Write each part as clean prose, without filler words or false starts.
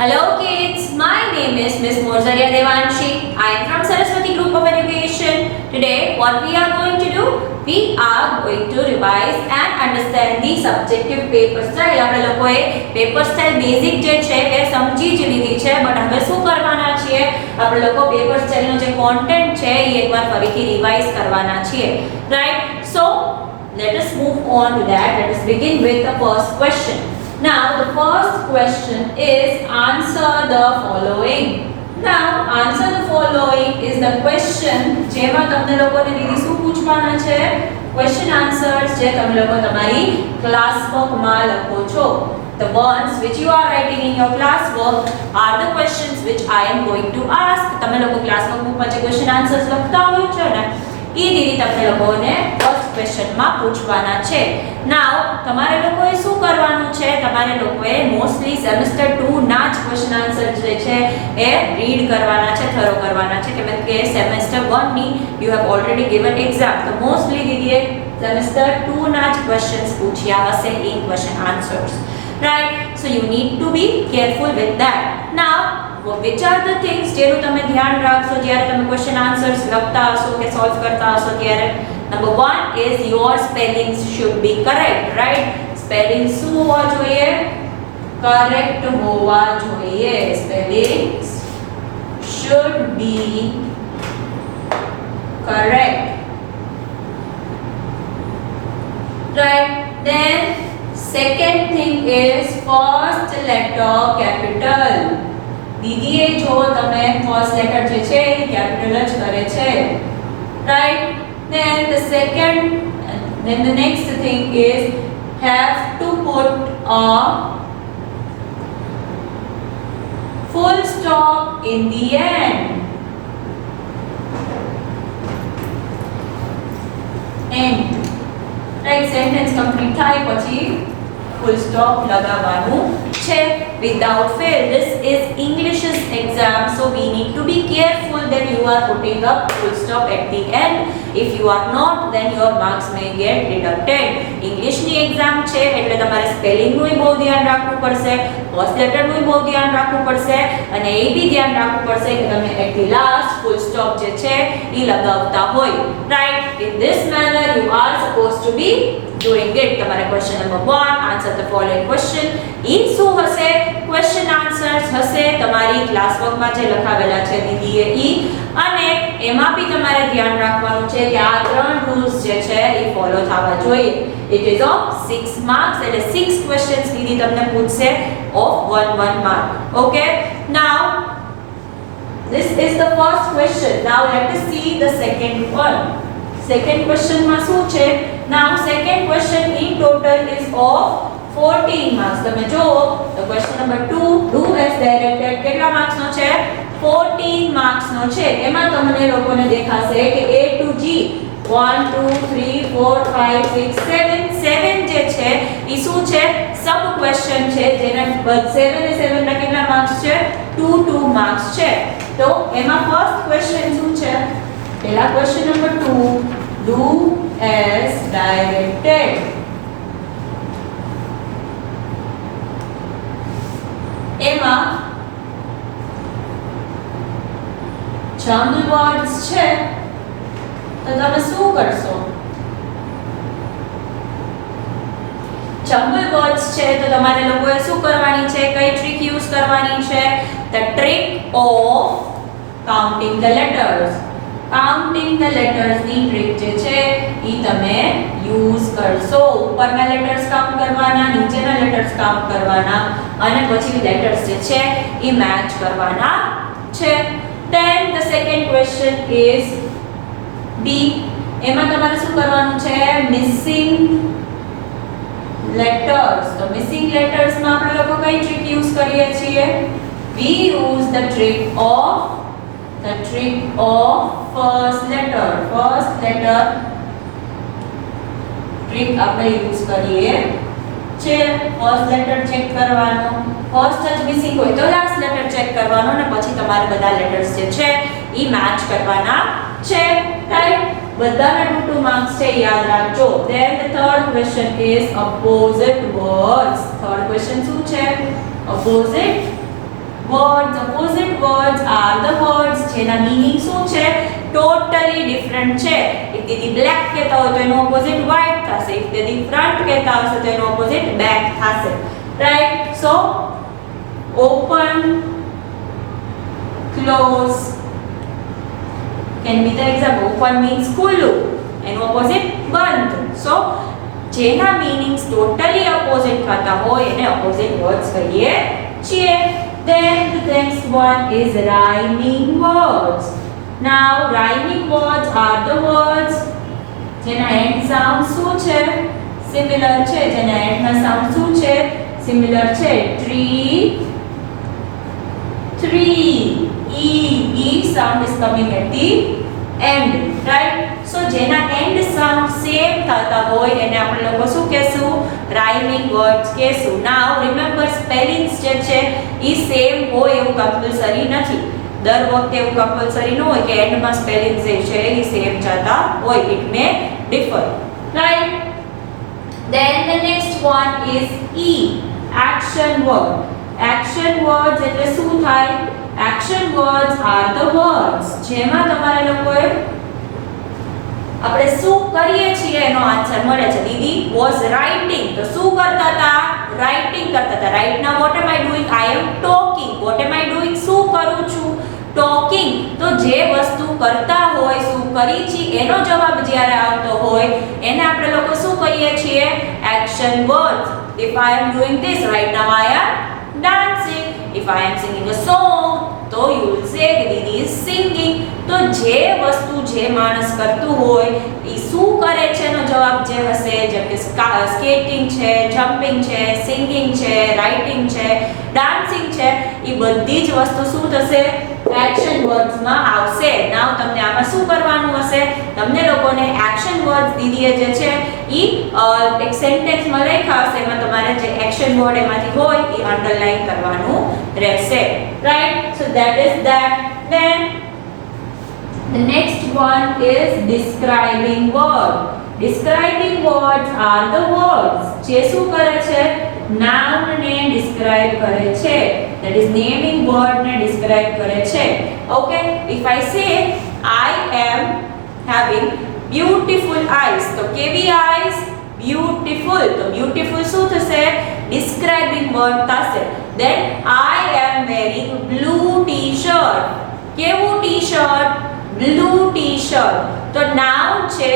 Hello kids, my name is Miss Mozaria Devanshi. I am from Saraswati Group of Education. Today what we are going to do? We are going to revise and understand the subjective paper style. આપણે લોકોએ paper style basic જે છે એ સમજી જ લીધી છે, but હવે શું કરવાના છીએ? આપણે લોકો પેપર સ્ટાઇલનો જે કોન્ટેન્ટ છે એ એકવાર ફરીથી રિવાઇઝ કરવાના છીએ. Right? So let us move on to that. Let us begin with the first question. Now the first question is answer the following. Now answer the following is the question જેમાં તમને લોકોને દીદી શું પૂછવાના છે? Question answers જે તમે લોકો તમારી class વર્કમાં લખો છો. The ones which you are writing in your class work are the questions which I am going to ask. તમે લોકો ક્લાસ વર્કમાં જે question answers લખતા હોય છો ને એ દીદી તમને લોકોને ફર્સ્ટ ક્વેશ્ચનમાં પૂછવાના છે. નાઉ તમારે લોકોએ શું કરવાનું છે? તમારે લોકોએ મોસ્ટલી સેમેસ્ટર 2 ના જ ક્વેશ્ચન આન્સર જે છે એ રીડ કરવાના છે, થરો કરવાના છે, કેમ કે સેમેસ્ટર 1 ની you have already given exam. તો મોસ્ટલી દીદીએ સેમેસ્ટર 2 ના જ ક્વેશ્ચન્સ પૂછ્યા હશે in question answers. Right? So you need to be careful with that. Now which are the things જેનું તમે ધ્યાન રાખશો જ્યારે તમે ક્વેશ્ચન આન્સર્સ લખતા હશો કે સોલ્વ કરતા હશો ત્યારે? Number 1 is your spellings should be correct. Right? Spelling શું હોવા જોઈએ? કરેક્ટ હોવા જોઈએ. Spellings should be correct. Right? Then second thing is first letter capital. દીદીએ જો તમે ફર્સ્ટ લેટર જે છે એ કેપિટલ જ કરે છે. Right? then the next thing is have to put a full stop in the end. right? sentence complete થાય પછી full stop લગાવવાનું છે without fail. This is English's exam, so we need to be careful that you are putting up full stop at the end. If you are not, then your marks may get deducted. English ની exam છે એટલે તમારે spelling નું બહુ ધ્યાન રાખવું પડશે, first letter નું બહુ ધ્યાન રાખવું પડશે, અને એ બી ધ્યાન રાખવું પડશે કે તમે at the last full stop જે છે એ લગાવતા હોય. Right? In this manner you are supposed to be doing it. તમારે question number 1 answer the following question ઈ શું હશે? question answers હશે તમારી ક્લાસ વર્કમાં જે લખાવેલા છે દીદીએ ઈ, અને એમાં બી તમારે ધ્યાન રાખવાનું છે કે આ ત્રણ રૂલ્સ જે છે એ ફોલો થવા જોઈએ. It is of 6 marks, એટલે 6 questions દીદી તમને પૂછશે of 1 mark. Okay? Now this is the first question. Now let us see the second one. Second question માં શું છે? Now second question in total is of 14 marks. તમે જો તો question number 2 do as directed કેટલા marks નો છે? 14 marks નો છે. એમાં તમને લોકોને દેખાશે કે A to G 1 2 3 4 5 6 7 7 જે છે ઈ શું છે? સબ ક્વેશ્ચન છે, જેના 7 એ 7 ના કેટલા માર્ક્સ છે? 2 માર્ક્સ છે. તો એમાં ફર્સ્ટ ક્વેશ્ચન શું છે? પહેલા question number 2 do as directed. એમાં jumble words છે, તો તમે શું કરશો? jumble words છે તો તમારે લોકોએ શું કરવાની છે? કઈ ટ્રીક યુઝ કરવાની છે? the trick of counting the letters. Counting the letters ની ટ્રીક જે છે ઈ તમે યુઝ કરશો. ઉપરના લેટર્સ કાઉન્ટ કરવાના, નીચેના લેટર્સ કાઉન્ટ કરવાના, અને પછી લેટર્સ જે છે ઈ મેચ કરવાના છે. then the second question is B. એમાં તમારે શું કરવાનું છે? Missing letters. તો મિસિંગ લેટર્સ માં આપણે લોકો કઈ ટ્રીક યુઝ કરીએ છીએ? we use the trick of first letter trick આપણે યુઝ કરીએ છે. ફર્સ્ટ લેટર ચેક કરવાનો, ફર્સ્ટ જ મિસિંગ હોય તો લાસ્ટ લેટર ચેક કરવાનો, અને પછી તમારે બધા લેટર્સ જે છે ઈ મેચ કરવાના છે. રાઈટ? બધાના 2 માર્ક્સ છે, યાદ રાખજો. then the third question is opposite words. Third question શું છે? opposite words, opposite words are the words જેના meaning શું છે totally different છે. if દીદી black કહેતા હોય તો એનો opposite white થશે. if દીદી front કહેતા હશે તો એનો opposite back થશે. right? so open, close can be the example. open means ખુલ્લું, એનો opposite બંધ. so જેના meanings totally opposite થતા હોય એને opposite words કહીએ છીએ. then the next one is rhyming words. now rhyming words are the words જેના end sound શું છે similar છે. જેના end ના sound શું છે similar છે. tree, tree, e sound is coming at the end, right? so જેના end sound same થતા હોય એને આપણે લોકો શું કહેશું rhyming words કહેશું. now remember spellings જે છે ઈ સેમ હોય એવું કમ્પલસરી નથી. દર વખતે એવું કમ્પલસરી ન હોય કે end માં spellings જે છે ઈ સેમ જતા હોય. it may differ, right? then the next one is e, action word. action words એટલે શું થાય? action words are the words જેમાં તમારે લોકોએ આપણે શું કરીએ છીએ એનો આન્સર મળે છે. દીદી was writing તો શું કરતા હતા? writing કરતા હતા. right now what am I doing? I am talking. what am I doing? શું કરું છું? talking. તો જે વસ્તુ કરતા હોય શું કરી છે એનો જવાબ જ્યારે આવતો હોય એને આપણે લોકો શું કહીએ છીએ? action words. if I am doing this right now I am dancing. if I am singing a song તો you will say કે દીદી is singing. તો જે વસ્તુ જે માણસ કરતું હોય એ શું કરે છે એનો જવાબ જે હશે જેમ કે સ્કેટિંગ છે, જમ્પિંગ છે, સિંગિંગ છે, રાઇટિંગ છે, ડાન્સિંગ છે, એ બધી જ વસ્તુ શું થશે? એક્શન વર્ડ્સ માં આવશે. નાવ તમને આમાં શું કરવાનું હશે? તમને લોકોને એક્શન વર્ડ્સ દીદીએ જે છે ઈ એક સેન્ટેન્સ માં લખ્યા હશે એમાં તમારે જે એક્શન વર્ડ એમાંથી હોય એ અંડરલાઈન કરવાનું રહેશે. Right? So that is that. then the next one is describing word. describing words are the words જે શું કરે છે? noun ને describe કરે છે. that is naming word ને describe કરે છે. okay? if I say I am having beautiful eyes તો કેવી eyes? beautiful. તો beautiful શું થશે? describing word થશે. then I am wearing blue t-shirt. કેવું t-shirt? blue t-shirt. તો noun છે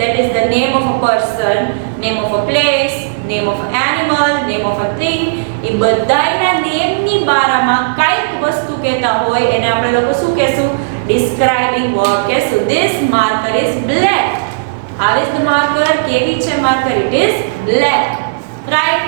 that is the name of a person, name of a place, name of an animal, name of a thing. એ બધાયના name ની બારામાં કઈક વસ્તુ કહેતા હોય એને આપણે લોકો શું કહેશું? describing word કહેશું. this marker is black. how is the marker? કેવી છે marker? it is black, right?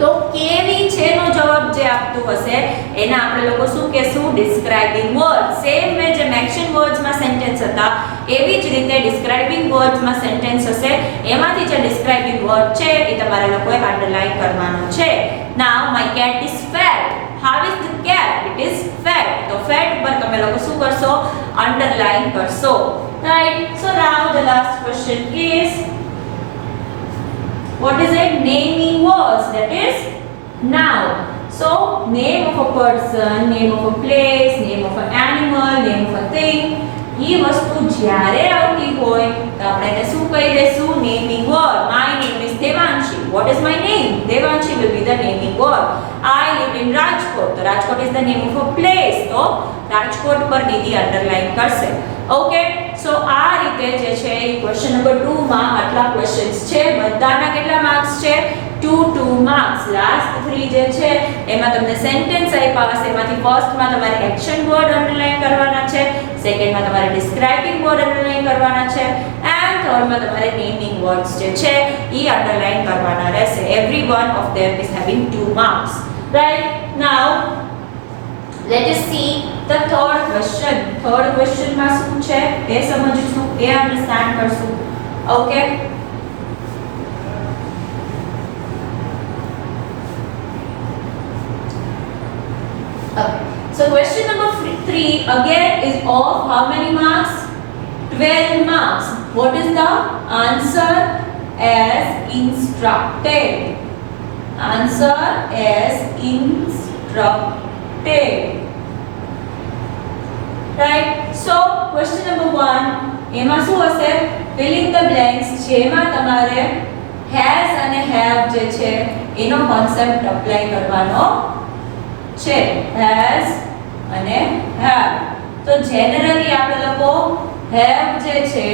તો કેવી છે નો જવાબ જે આપતું હશે એને આપણે લોકો શું કહેશું? describing word. સેમ વે જેમ એક્શન વર્ડ્સ માં સેન્ટેન્સ હતા એવી જ રીતે describing words માં સેન્ટેન્સ હશે. એમાંથી જે describing word છે એ તમારે લોકોએ અંડરલાઈન કરવાનો છે. now my cat is fat. how is the cat? it is fat. તો fat પર તમે લોકો શું કરશો? અંડરલાઈન કરશો. right? so now the last question is what is it? naming words. that is noun. so name of a person, name of a place, name of an animal, name of a thing. ये वस्तु જ્યારે આવતી હોય તો આપણે એને શું કહી દેશું? naming word. my name is Devanshi. what is my name? Devanshi will be the naming word. I live in Rajkot. તો Rajkot is the name of a place. તો Rajkot પર દીદી અંડરલાઈન કરશે. ઓકે? સો આ રીતે જે છે એ ક્વેશ્ચન નંબર 2 માં આટલા ક્વેશ્ચન્સ છે. બધાના કેટલા માર્ક્સ છે? 2 માર્ક્સ. લાસ્ટ 3 જે છે એમાં તમને સેન્ટેન્સ આપ્યા હશે. એમાંથી ફર્સ્ટ માં તમારે એક્શન વર્ડ અંડરલાઈન કરવાના છે, સેકન્ડ માં તમારે ડિસ્ક્રાઇબિંગ વર્ડ અંડરલાઈન કરવાના છે એન્ડ થર્ડ માં તમારે નેમિંગ વર્ડ્સ જે છે ઈ અંડરલાઈન કરવાના રહેશે. Every one of them is having 2 marks. Right? Now let us see the third question. third question માં શું છે એ સમજશું, એ અંડરસ્ટેન્ડ કરશું. Okay? So question number 3 again is of how many marks? 12 marks. What is the answer? As instructed. Answer as instructed. Right so question number 1 એમાં શું હશે fill in the blanks જેમાં તમારે has અને have જે છે એનો કોન્સેપ્ટ એપ્લાય કરવાનો છે has અને have તો જેનરલી આપણે લોકો have જે છે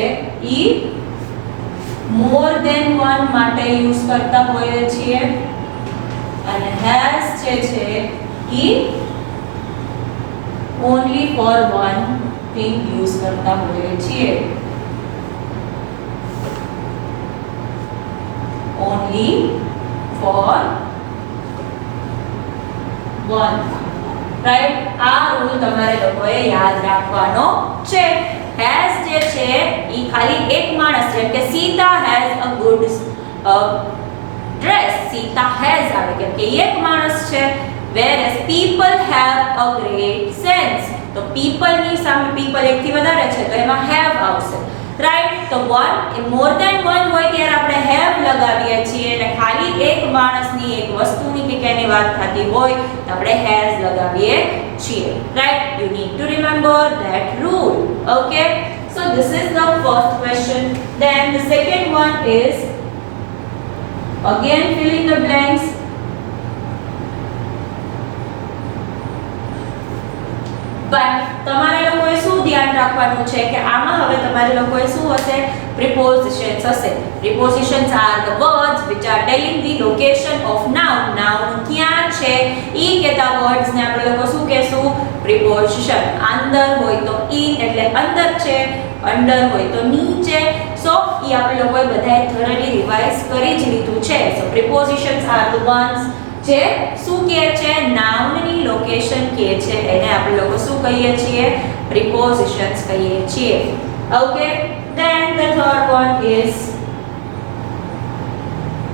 ઈ more than one માટે યુઝ કરતા હોઈએ છીએ અને has જે છે ઈ only for one thing use કરતા હોઈએ છીએ only for one રાઈટ આ રૂલ તમારે લોકોએ યાદ રાખવાનો છે has જે છે ઈ ખાલી એક માણસ જેમ કે Sita has a good dress Sita has આવે કેમ કે એક માણસ છે whereas people have a great sense તો people ની સામે people એક થી વધારે છે તો એમાં have આવશે રાઈટ તો one more than one હોય ત્યારે આપણે have લગાવીએ છીએ અને ખાલી એક માણસની એક વસ્તુની કે કેની વાત થતી હોય તો આપણે has લગાવીએ છીએ right you need to remember that rule okay so this is the first question then the second one is again fill in the blanks but તમારે લોકોએ શું ધ્યાન રાખવાનું છે કે આમાં હવે તમારે લોકોએ શું હશે prepositions હશે prepositions are the words which are telling the location of noun noun ક્યાં છે ઈ કહેતા words ને આપણે લોકો શું કહેશું preposition અંદર હોય તો in એટલે અંદર છે under હોય તો નીચે સો ઈ આપણે લોકોએ બધાએ thoroughly revise કરી જ લીધું છે so prepositions are the ones જે શું કહે છે નાઉન ની લોકેશન કહે છે એને આપણે લોકો શું કહીએ છીએ prepositions કહીએ છીએ okay then the third one is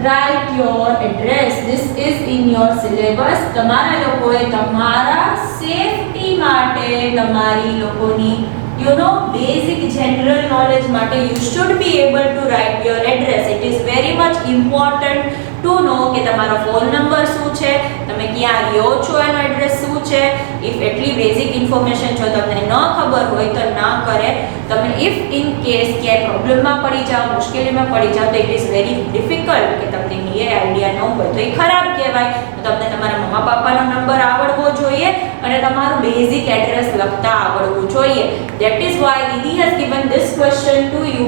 write your address this is in your syllabus તમારા લોકોએ તમારા સેફટી માટે તમારી લોકોની you know basic general knowledge માટે you should be able to write your address it is very much important to know કે તમારો phone number શું છે તમે ક્યાં રહ્યો છો એનો એડ્રેસ શું છે if એટલી બેઝિક ઇન્ફોર્મેશન જો તમને ન ખબર હોય તો ના કરે તમે if in case કે પ્રોબ્લેમમાં પડી જાઓ મુશ્કેલીમાં પડી જાઓ તો it is very difficult કે તમને એ આઈડિયા ન હોય તો એ ખરાબ કહેવાય તો તમને તમારા મમ્મા પપ્પાનો નંબર આવડવો જોઈએ અને તમારું બેઝિક એડ્રેસ લખતા આવડવું જોઈએ that is why Didi has given this question to you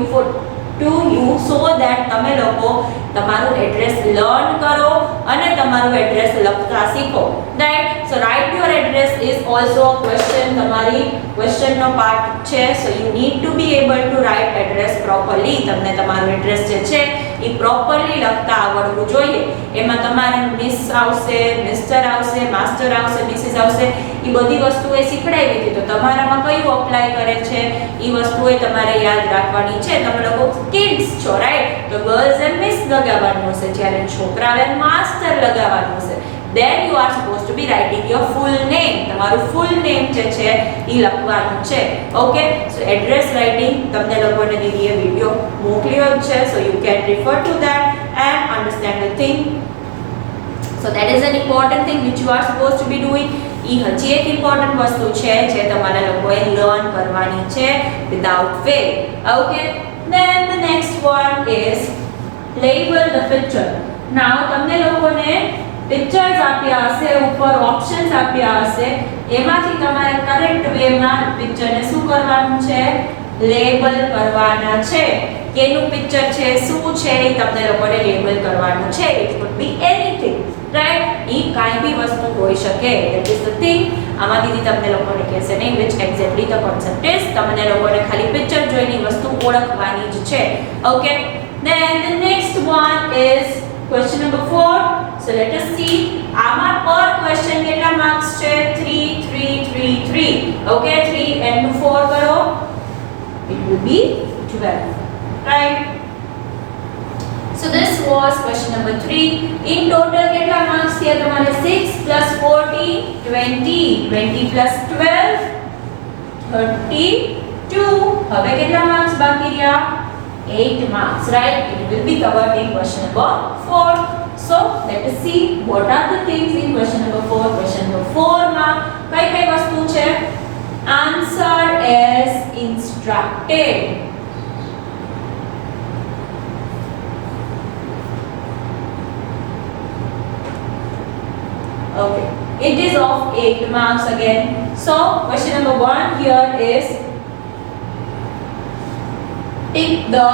so that તમે લોકો તમારું એડ્રેસ લર્ન કરો અને તમારું એડ્રેસ લખતા શીખો right so write your address is also a question તમારી ક્વેશ્ચનનો પાર્ટ છે so you need to be able to write address properly તમને તમારું એડ્રેસ જે છે એ પ્રોપરલી લખતા આવડવું જોઈએ એમાં તમારે મિસ આવશે મિસ્ટર આવશે માસ્ટર આવશે મિસિસ આવશે એ બધી વસ્તુએ શીખડાવી હતી તો તમારામાં કયું અપ્લાય કરે છે એ વસ્તુએ તમારે યાદ રાખવાની છે તમે લોકો કિડ્સ છો રાઈટ તો ગર્લ્સ એન્ડ મિસ લગાવવાનું હશે જ્યારે છોકરાઓએ માસ્ટર લગાવવાનું હશે then you are supposed to be writing your full name તમારું full name જે છે એ લખવાનું છે ઓકે સો એડ્રેસ રાઇટિંગ તમને લોકોને દીદીએ વિડિયો મોકલ્યો છે so you can refer to that and understand the thing so that is an important thing which you are supposed to be doing ઈ હજી એક ઇમ્પોર્ટન્ટ વસ્તુ છે જે તમારે લોકોએ લર્ન કરવાની છે without fail okay then the next one is label the picture now તમને લોકોને પિક્ચર્સ આપ્યા હશે ઉપર ઓપ્શન્સ આપ્યા હશે એમાંથી તમારે કરેક્ટ વેમાં પિક્ચરને શું કરવાનું છે લેબલ કરવાના છે કેનું પિક્ચર છે શું છે એ તમને લોકોને લેબલ કરવાનું છે it could be anything right ઈ કાંઈ બી વસ્તુ હોઈ શકે ધેટ ઇઝ ધ થિંગ આમાં દીદી તમને લોકોને કહેશે નહીં which exactly the concept is તમને લોકોને ખાલી પિક્ચર જોઈને વસ્તુ ઓળખવાની જ છે okay then the next one is question number 4 so let us see આમાં per question કેટલા માર્ક્સ છે 3 3 3 3 okay 3 and 4 કરો it will be 12 right so this was question number 3 in total કેટલા માર્ક્સ થયા તમારે 6 plus 14 20 20 plus 12 32 હવે કેટલા marks બાકી રહ્યા 8 marks right it will be covered in question number 4 So let us see what are the things in question number 4. Question number 4 માં કઈ વસ્તુ છે? Answer as instructed. Okay, it is of 8 marks again. So question number 1 here is tick the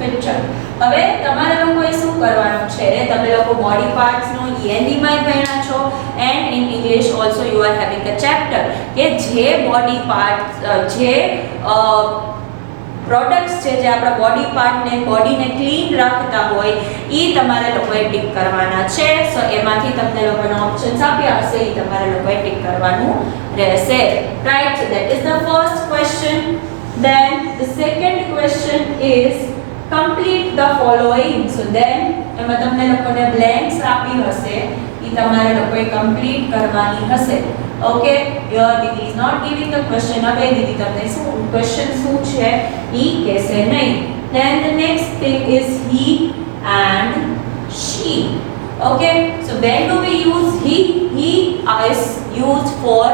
picture. હવે તમારે લોકોએ શું કરવાનું છે? તમે લોકો બોડી પાર્ટ્સ નો END માં ભણ્યા છો and in English also you are having a chapter કે જે બોડી પાર્ટ જે પ્રોડક્ટ્સ છે જે આપણા બોડી પાર્ટને બોડીને ક્લીન રાખતા હોય એ તમારે લોકોએ ટિક કરવાના છે. સો એમાંથી તમને લોકોને ઓપ્શન્સ આપ્યા હશે એ તમારે લોકોએ ટિક કરવાનું રહેશે. Right, so that is the first question. Then the second question is complete the following. So then એમાં તમને લોકોને blanks આપી હશે એ તમારે લોકોએ complete કરવાની હશે. Okay, here Didi is not giving the question away. Didi તમને શું question શું છે ઈ કહેશે નહીં. Then the next thing is he and she. Okay, so when do we use he? He is used for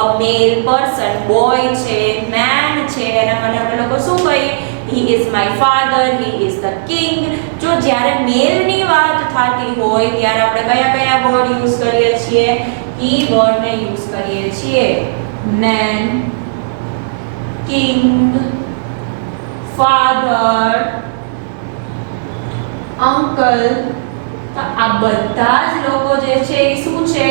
a male person. Boy છે, man છે, એના માટે આપણે લોકો શું કહીએ? He is my father, he is the king. જો જ્યારે મેલ ની વાત થતી હોય ત્યારે આપણે કયા વર્ડ યુઝ કરીએ છીએ? he વર્ડ ને યુઝ કરીએ છીએ. man, king, father, uncle. તો આ બધા જ લોકો જે છે એ શું છે?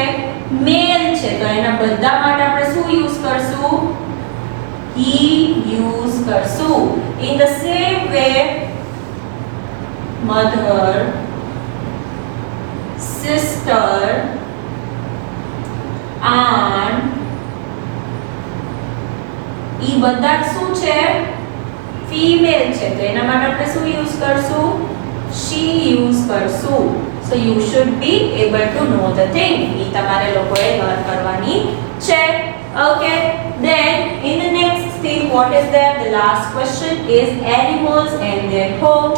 મેલ છે. તો એના બધા માટે આપણે શું યુઝ કરશું? he use કરશું. In the same way mother, sister, aunt ઈ બધા શું છે? ફીમેલ છે. તો એના માટે આપણે શું યુઝ કરશું? she use કરશું. So you should be able to know the thing. ઈ તમારે લોકોએ લર્ન કરવાની છે. Okay, then in the next thing, what is there? The last question is animals and their home.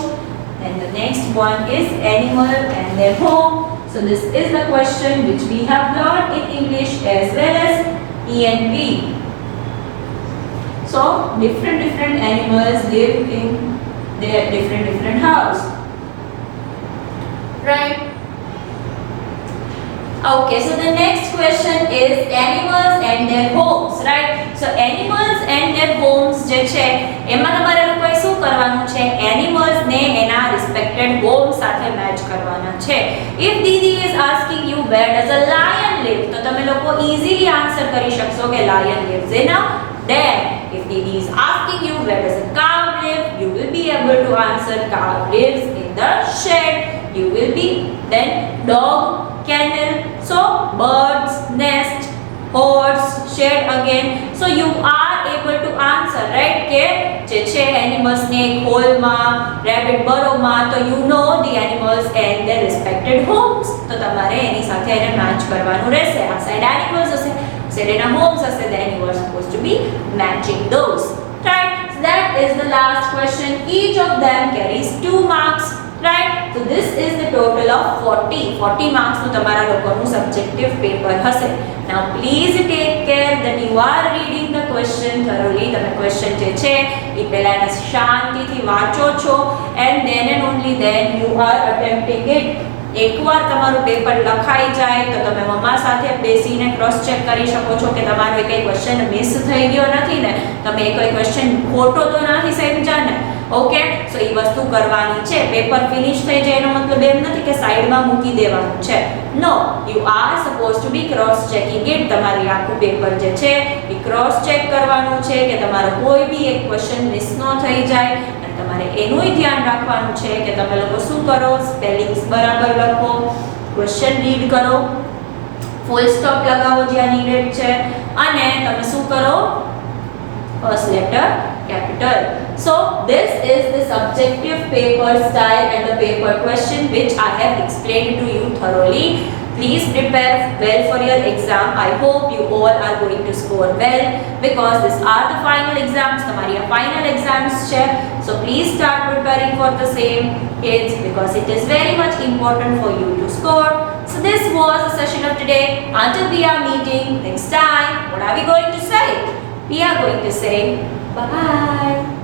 And the next one is animal and their home. So this is the question which we have learned in English as well as ENV. So different animals live in their different house. Right? Okay, so the next question is animals and their homes, right? So animals and their homes જે છે એમાં તમારે લોકોએ શું કરવાનું છે? animals ને એના respected home સાથે મેચ કરવાના છે. If Didi is asking you where does a lion live, તો તમે લોકો easily answer કરી શકશો કે lion lives in a den. If Didi is asking you where does a cow live, you will be able to answer cow lives in the shed. You will be then dog, kennel. So birds nest, horse shed again. So you are able to answer, right? કે જે છે animals ને hole માં, rabbit burrow માં. તો you know the animals and their respected homes. તો તમારે એની સાથે એને મેચ કરવાનું રહેશે. આ સાઈડ animals હશે, સાઈડ એના homes હશે. Then you are supposed to be matching those, right? So that is the last question. Each of them carries 2 marks. Right? So this is the total of 40 marks નું તમારા લોકોનું subjective paper હશે. Now please take care that you are reading the question thoroughly. તમે question જે છે એ પહેલા એને શાંતિથી વાંચો છો and then and only then you are attempting it. એકવાર તમારું પેપર લખાઈ જાય તો તમે મમ્મા સાથે બેસીને ક્રોસ ચેક કરી શકો છો કે તમારો એક ક્વેશ્ચન મિસ થઈ ગયો નથી ને, તમે એક ક્વેશ્ચન ખોટો તો નથી સમજ્યા ને. ઓકે, સો એ વસ્તુ કરવાની છે. પેપર ફિનિશ થઈ જાય એનો મતલબ એમ નથી કે સાઈડમાં મૂકી દેવાનું છે. No, you are suppose to be cross checking it. તમારી આખું પેપર જે છે એ ક્રોસ ચેક કરવાનું છે કે તમારો કોઈ બી એક ક્વેશ્ચન મિસ ન થઈ જાય. તમારે એનુંય ધ્યાન રાખવાનું છે કે તમે લોકો શું કરો? સ્પેલિંગ્સ બરાબર લખો, ક્વેશ્ચન રીડ કરો, ફૂલ સ્ટોપ લગાવો જ્યાં નીડેડ છે, અને તમે શું કરો? First letter capital. So this is the subjective paper style and the paper question which I have explained to you thoroughly. Please prepare well for your exam. I hope you all are going to score well because these are the final exams. તમારી આ final exams છે. So please start preparing for the same, kids, because it is very much important for you to score. So this was the session of today. Until we are meeting next time, what are we going to say? We are going to say bye.